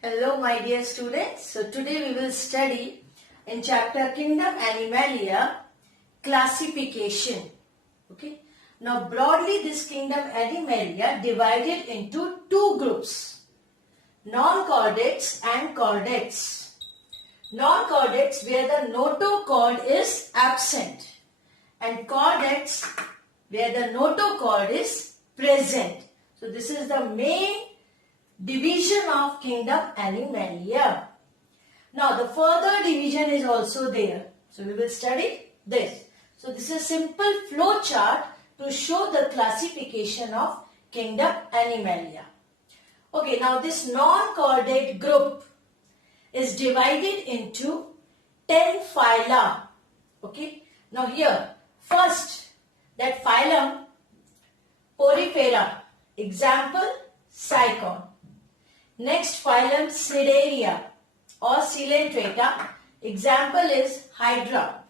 Hello my dear students. So today we will study in chapter Kingdom Animalia classification. Okay. Now broadly this Kingdom Animalia divided into two groups. Non-chordates and chordates. Non-chordates where the notochord is absent and chordates where the notochord is present. So this is the main division of Kingdom Animalia. Now the further division is also there. So we will study this. So this is a simple flow chart to show the classification of Kingdom Animalia. Okay, now this non-chordate group is divided into 10 phyla. Okay, now here first that phylum Porifera, example Cycon. Next phylum Snideria or Coelenterata, example is Hydra.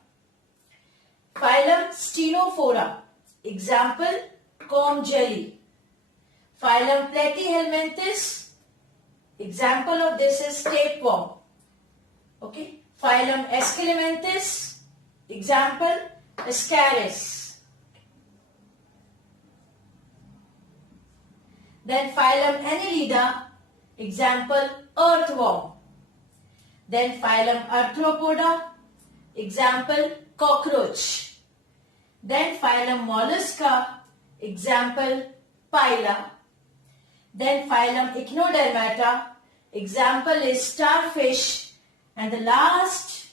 Phylum Stenophora, example comb jelly. Phylum Platyhelminthes, example of this is tapeworm. Okay. Phylum Esculenthes, example Ascaris. Then phylum Annelida, example earthworm. Then phylum Arthropoda, example cockroach. Then phylum Mollusca, example Pila. Then phylum Echinodermata, example is starfish. And the last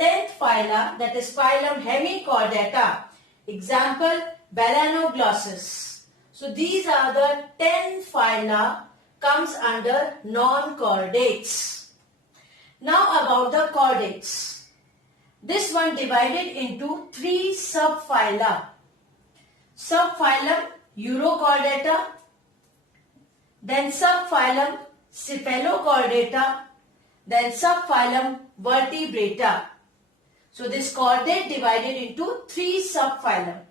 10th phyla, that is phylum Hemichordata, example Balanoglossus. So these are the 10 phyla comes under non-chordates. Now about the chordates. This one divided into 3 subphyla. Subphylum Urochordata, then subphylum Cephalochordata, then subphylum Vertebrata. So this chordate divided into 3 subphylum.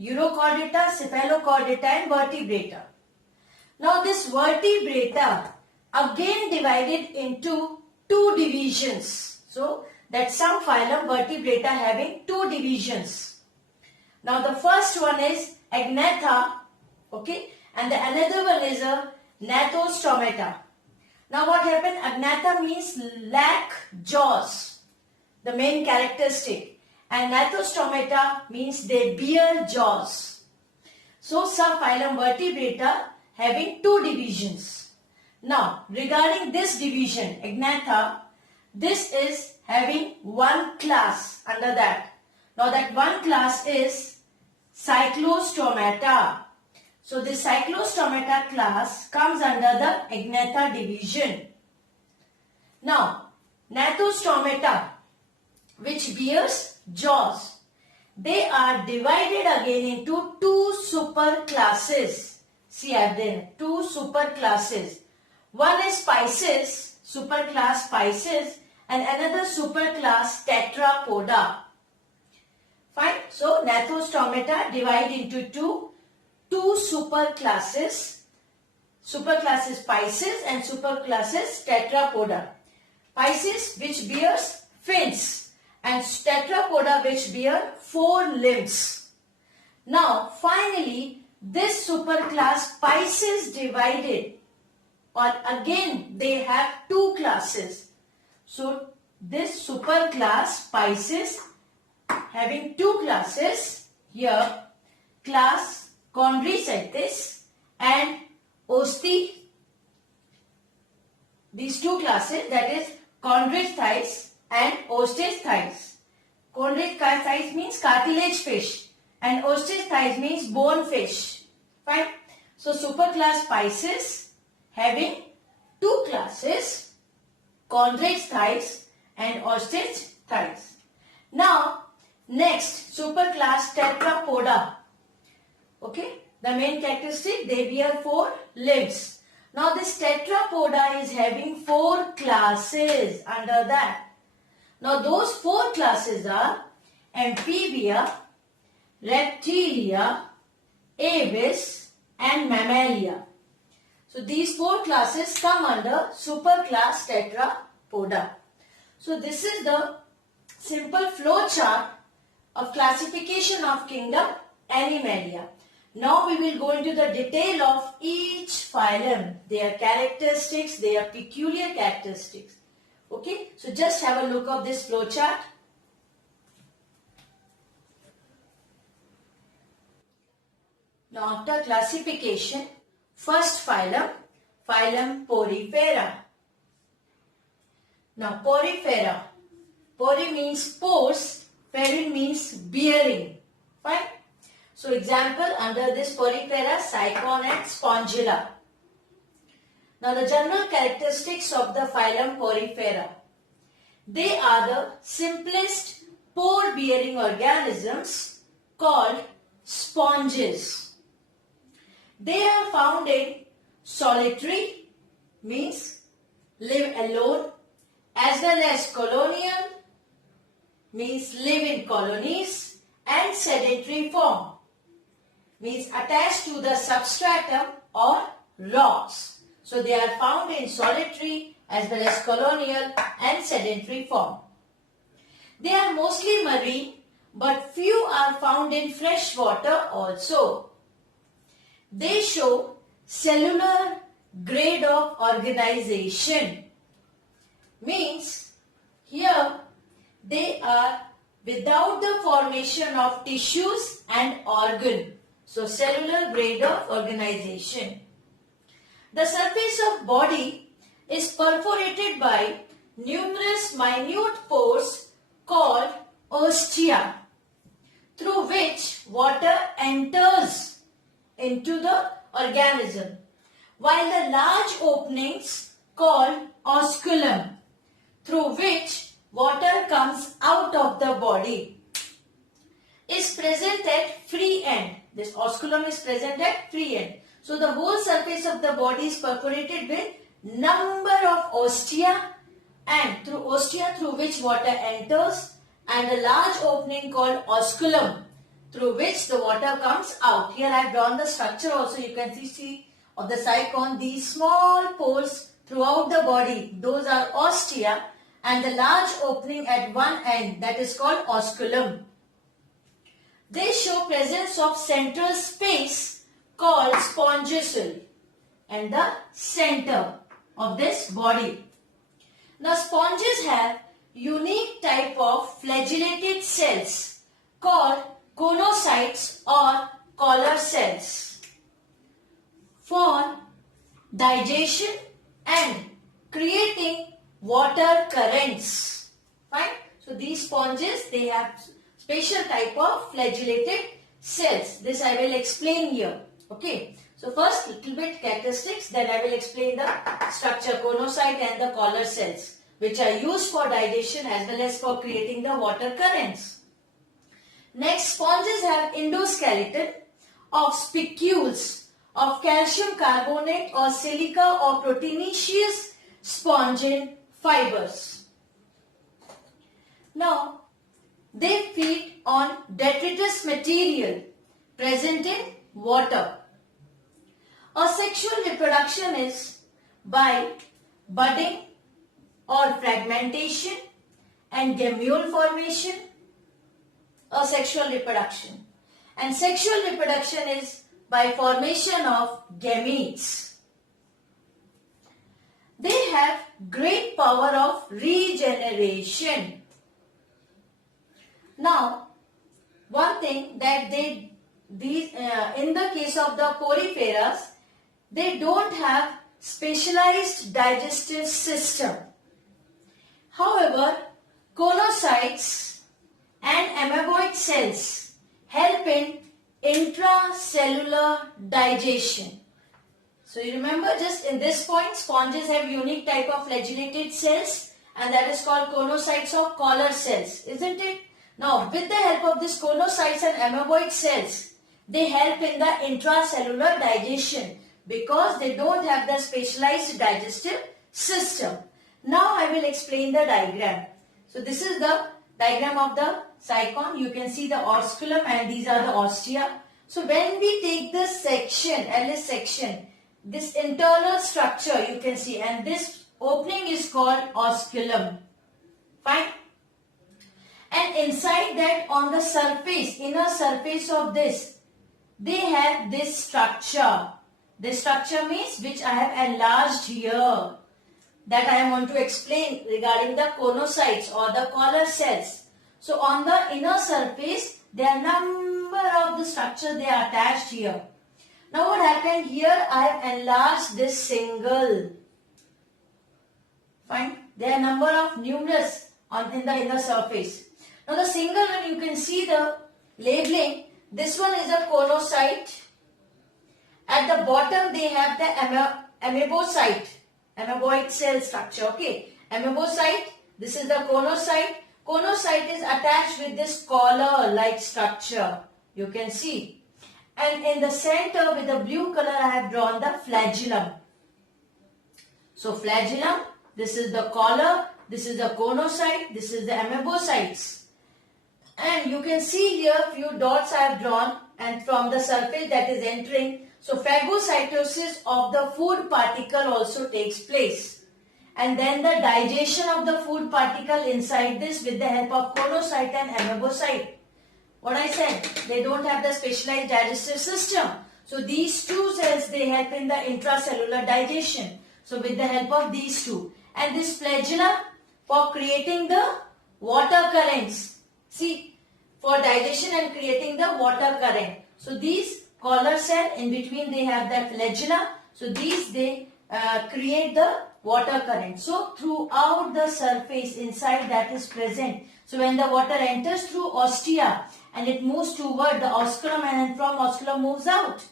Urochordata, Cephalochordata and Vertebrata. Now this Vertebrata again divided into 2 divisions. So that some phylum Vertebrata having 2 divisions. Now the first one is Agnatha, okay, and the another one is a Gnathostomata. Now what happened? Agnatha means lack jaws, the main characteristic. And Gnathostomata means they bear jaws. So subphylum Vertebrata having 2 divisions. Now regarding this division, Agnatha, this is having 1 class under that. Now that 1 class is Cyclostomata. So this Cyclostomata class comes under the Agnatha division. Now Gnathostomata, which bears jaws, they are divided again into 2 superclasses. See are there 2 superclasses. One is Pisces, superclass Pisces, and another superclass Tetrapoda. Fine. So Gnathostomata divide into two superclasses. Superclasses Pisces and superclasses Tetrapoda. Pisces which bears fins and Tetrapoda which bear 4 limbs. Now finally this superclass Pisces divided, or again they have 2 classes. So this superclass Pisces having 2 classes here, class Chondrichthyes and Osti. These 2 classes, that is Chondrichthyes and Ostisthyes. Chondrichthyes means cartilage fish and Ostisthyes means bone fish. Fine. So superclass Pisces having 2 classes, Chondrichthyes and Ostisthyes. Now next superclass Tetrapoda. Okay, the main characteristic, they bear 4 limbs. Now this Tetrapoda is having 4 classes under that. Now those 4 classes are Amphibia, Reptilia, Aves and Mammalia. So these 4 classes come under Superclass Tetrapoda. So this is the simple flow chart of classification of kingdom Animalia. Now we will go into the detail of each phylum, their characteristics, their peculiar characteristics. Okay, so just have a look of this flow chart. Now after classification, first phylum, Phylum-Porifera. Now Porifera, pori means pores, ferin means bearing. Fine. So example under this Porifera, Cycon and Spongilla. Now the general characteristics of the phylum Porifera. They are the simplest pore bearing organisms called sponges. They are found in solitary, means live alone, as well as colonial, means live in colonies, and sedentary form, means attached to the substratum or rocks. So they are found in solitary as well as colonial and sedentary form. They are mostly marine, but few are found in fresh water also. They show cellular grade of organization, means here they are without the formation of tissues and organ. So cellular grade of organization. The surface of body is perforated by numerous minute pores called ostia, through which water enters into the organism, while the large openings called osculum, through which water comes out of the body, is present at free end. This osculum is present at free end. So the whole surface of the body is perforated with number of ostia, and through ostia through which water enters, and a large opening called osculum through which the water comes out. Here I have drawn the structure also. You can see of the cycon, these small pores throughout the body, those are ostia, and the large opening at one end, that is called osculum. They show presence of central space called spongicle and the center of this body. Now sponges have unique type of flagellated cells called conocytes or collar cells for digestion and creating water currents. Fine. So these sponges, they have special type of flagellated cells. This I will explain here. Okay. So first little bit characteristics, then I will explain the structure, conocyte and the collar cells, which are used for digestion as well as for creating the water currents. Next, sponges have endoskeleton of spicules of calcium carbonate or silica or proteinaceous spongin fibers. Now, they feed on detritus material present in water. Asexual reproduction is by budding or fragmentation and gemule formation. Asexual reproduction. And sexual reproduction is by formation of gametes. They have great power of regeneration. Now, one thing that in the case of the poriferas, they don't have specialized digestive system. However, conocytes and amoeboid cells help in intracellular digestion. So you remember just in this point, sponges have unique type of flagellated cells, and that is called conocytes or collar cells, isn't it? Now, with the help of these conocytes and amoeboid cells, they help in the intracellular digestion because they don't have the specialized digestive system. Now I will explain the diagram. So this is the diagram of the cycon. You can see the osculum and these are the ostia. So when we take this section, LS section, this internal structure you can see, and this opening is called osculum. Fine. And inside that, on the surface, inner surface of this, they have this structure. This structure means which I have enlarged here, that I want to explain regarding the conocytes or the collar cells. So on the inner surface, there are number of the structure they are attached here. Now what happened here, I have enlarged this single. Fine. There are number of numerous in the inner surface. Now the single one, you can see the labeling. This one is a conocyte. At the bottom they have the amoebocyte, amoeboid cell structure. Okay, amoebocyte. This is the conocyte. Conocyte is attached with this collar-like structure. You can see. And in the center with the blue color, I have drawn the flagellum. So flagellum, this is the collar, this is the conocyte, this is the amoebocytes. And you can see here few dots I have drawn, and from the surface that is entering. So phagocytosis of the food particle also takes place. And then the digestion of the food particle inside this with the help of conocyte and amoebocyte. What I said, they don't have the specialized digestive system. So these two cells, they help in the intracellular digestion. So with the help of these two. And this flagellum for creating the water currents. See, for digestion and creating the water current. So these collar cell, in between they have that flagella. So these they create the water current. So throughout the surface inside that is present. So when the water enters through ostia and it moves toward the osculum, and from osculum moves out.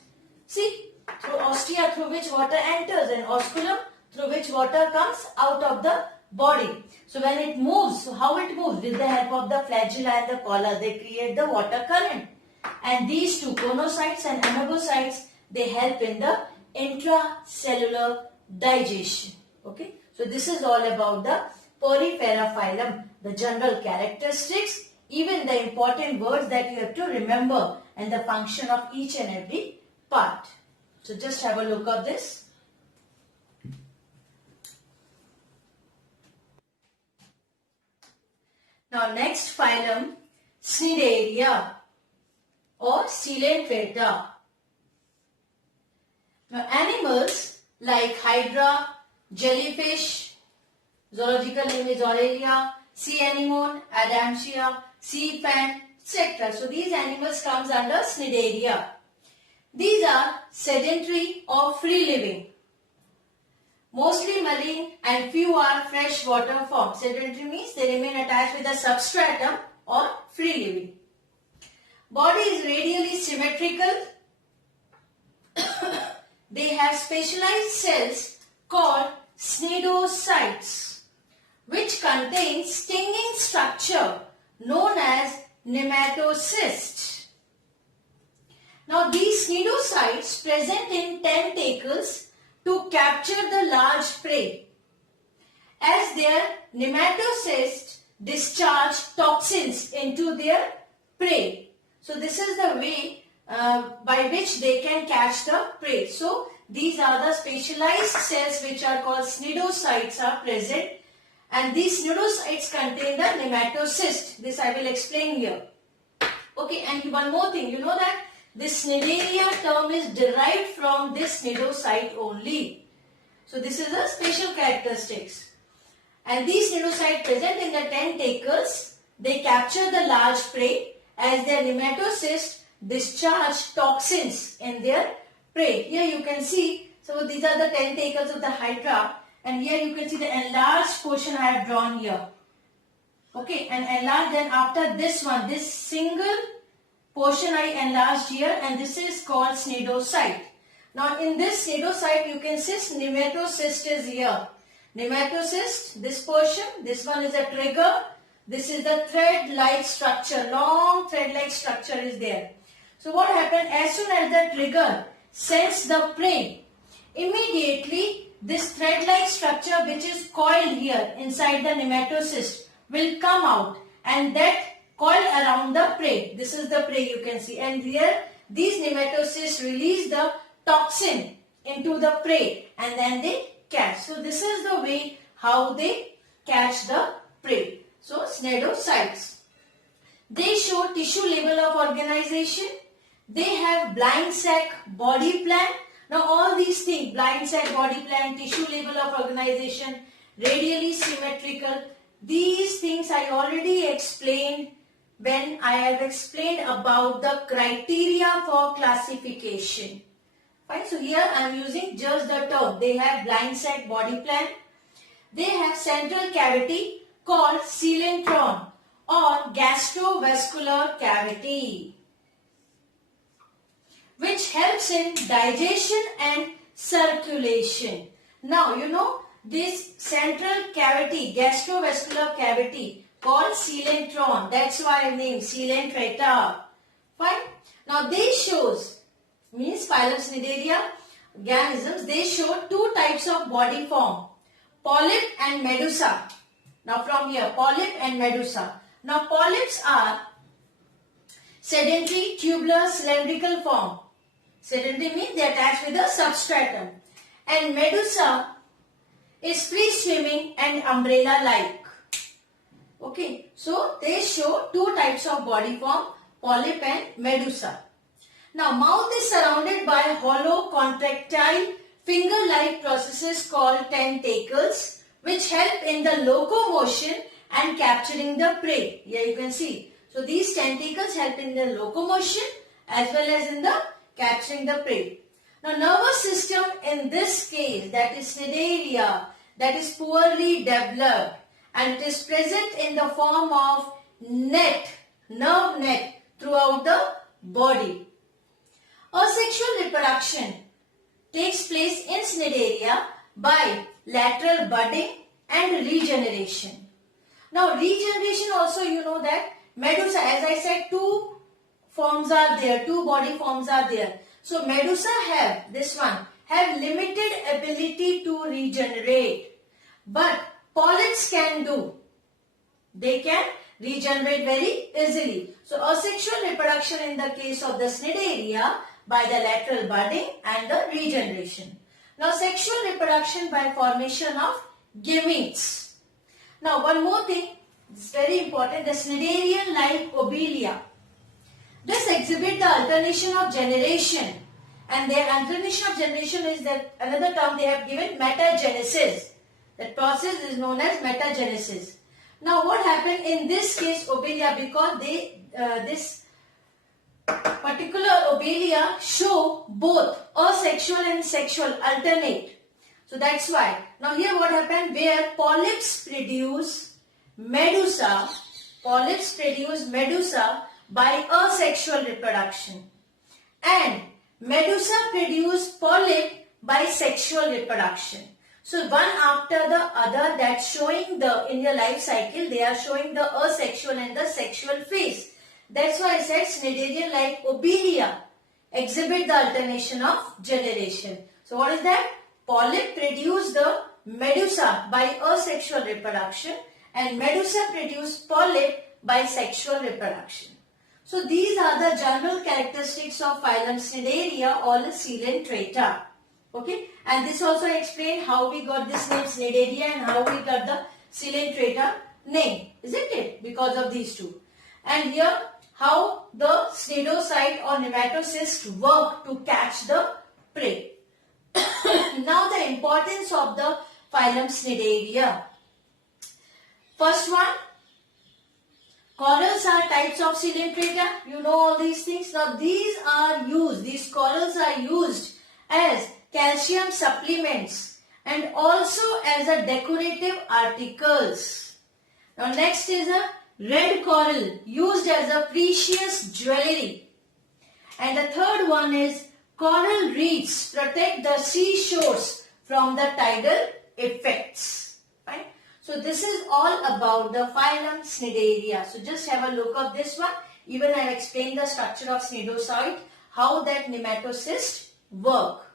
See, through ostia through which water enters, and osculum through which water comes out of the body. So when it moves, so how it moves? With the help of the flagella and the collar, they create the water current. And these two, conocytes and amoebocytes, they help in the intracellular digestion. Okay, so this is all about the Porifera phylum, the general characteristics, even the important words that you have to remember, and the function of each and every part. So just have a look at this. Now next phylum, Snideria or Coelenterata. Now animals like hydra, jellyfish, zoological name is Aurelia, sea anemone, Adamsia, sea fan, etc. So these animals comes under Snideria. These are sedentary or free living. Mostly marine and few are freshwater form. Sedentary means they remain attached with a substratum or free living. Body is radially symmetrical. They have specialized cells called cnidocytes, which contain stinging structure known as nematocysts. Now these cnidocytes present in tentacles to capture the large prey, as their nematocysts discharge toxins into their prey. So this is the way by which they can catch the prey. So these are the specialized cells which are called cnidocytes are present, and these cnidocytes contain the nematocyst. This I will explain here. Okay, and one more thing, you know that this Snideria term is derived from this cnidocyte only. So this is a special characteristics. And these cnidocytes present in the tentacles, they capture the large prey, as their nematocysts discharge toxins in their prey. Here you can see, so these are the tentacles of the hydra, and here you can see the enlarged portion I have drawn here. Okay, and enlarged, then after this one, this single portion I enlarged here, and this is called cnidocyte. Now in this cnidocyte you can see nematocyst is here. Nematocyst, this portion, this one is a trigger, this is the thread-like structure, long thread-like structure is there. So what happened, as soon as the trigger sends the prey, immediately this thread-like structure which is coiled here inside the nematocyst will come out, and that coiled around the prey. This is the prey you can see, and here these nematocysts release the toxin into the prey and then they catch. So this is the way how they catch the prey. So cnidocytes. They show tissue level of organization. They have blind sac body plan. Now all these things, blind sac body plan, tissue level of organization, radially symmetrical, these things I already explained when I have explained about the criteria for classification. Fine. So here I am using just the term. They have blind sac body plan. They have central cavity called coelentron or gastrovascular cavity, which helps in digestion and circulation. Now you know this central cavity, gastrovascular cavity called coelentron. That's why I named Coelenterata. Fine. Now they shows, means phylum Snideria organisms, they show two types of body form, polyp and medusa. Now from here, polyp and medusa. Now polyps are sedentary, tubular, cylindrical form. Sedentary means they attach with the substratum. And medusa is free swimming and umbrella-like. Okay, so they show two types of body form, polyp and medusa. Now mouth is surrounded by hollow contractile finger-like processes called tentacles, which help in the locomotion and capturing the prey. Here you can see. So these tentacles help in the locomotion as well as in the capturing the prey. Now nervous system in this case, that is Snideria, that is poorly developed and it is present in the form of net, nerve net throughout the body. Asexual reproduction takes place in Snideria by lateral budding and regeneration. Now regeneration also, you know that medusa, as I said, two forms are there, two body forms are there. So medusa have, this one, have limited ability to regenerate. But polyps can do. They can regenerate very easily. So asexual reproduction in the case of the Snideria by the lateral budding and the regeneration. Now sexual reproduction by formation of gametes. Now one more thing, it's very important, the Sniderian-like obelia. This exhibit the alternation of generation, and their alternation of generation is that another term they have given, metagenesis. That process is known as metagenesis. Now what happened in this case obelia, because they this particular obelia show both asexual and sexual alternate. So that's why. Now here what happened, where polyps produce medusa by asexual reproduction and medusa produce polyp by sexual reproduction. So one after the other, that's showing the, in their life cycle, they are showing the asexual and the sexual phase. That's why I said Sniderian-like obelia exhibit the alternation of generation. So what is that? Polyp produce the medusa by asexual reproduction and medusa produce polyp by sexual reproduction. So these are the general characteristics of phylum Snideria or the Coelenterata. Okay, and this also explains how we got this name Snideria and how we got the Coelenterata name, isn't it? Because of these two. And here how the cnidocyte or nematocyst work to catch the prey. Now the importance of the phylum Snideria. First one, corals are types of Coelenterata. You know all these things. Now these corals are used as calcium supplements and also as a decorative articles. Now next is a red coral used as a precious jewelry. And the third one is coral reefs protect the seashores from the tidal effects. Right? So this is all about the phylum Snideria. So just have a look at this one. Even I have explained the structure of cnidocyte, how that nematocyst work.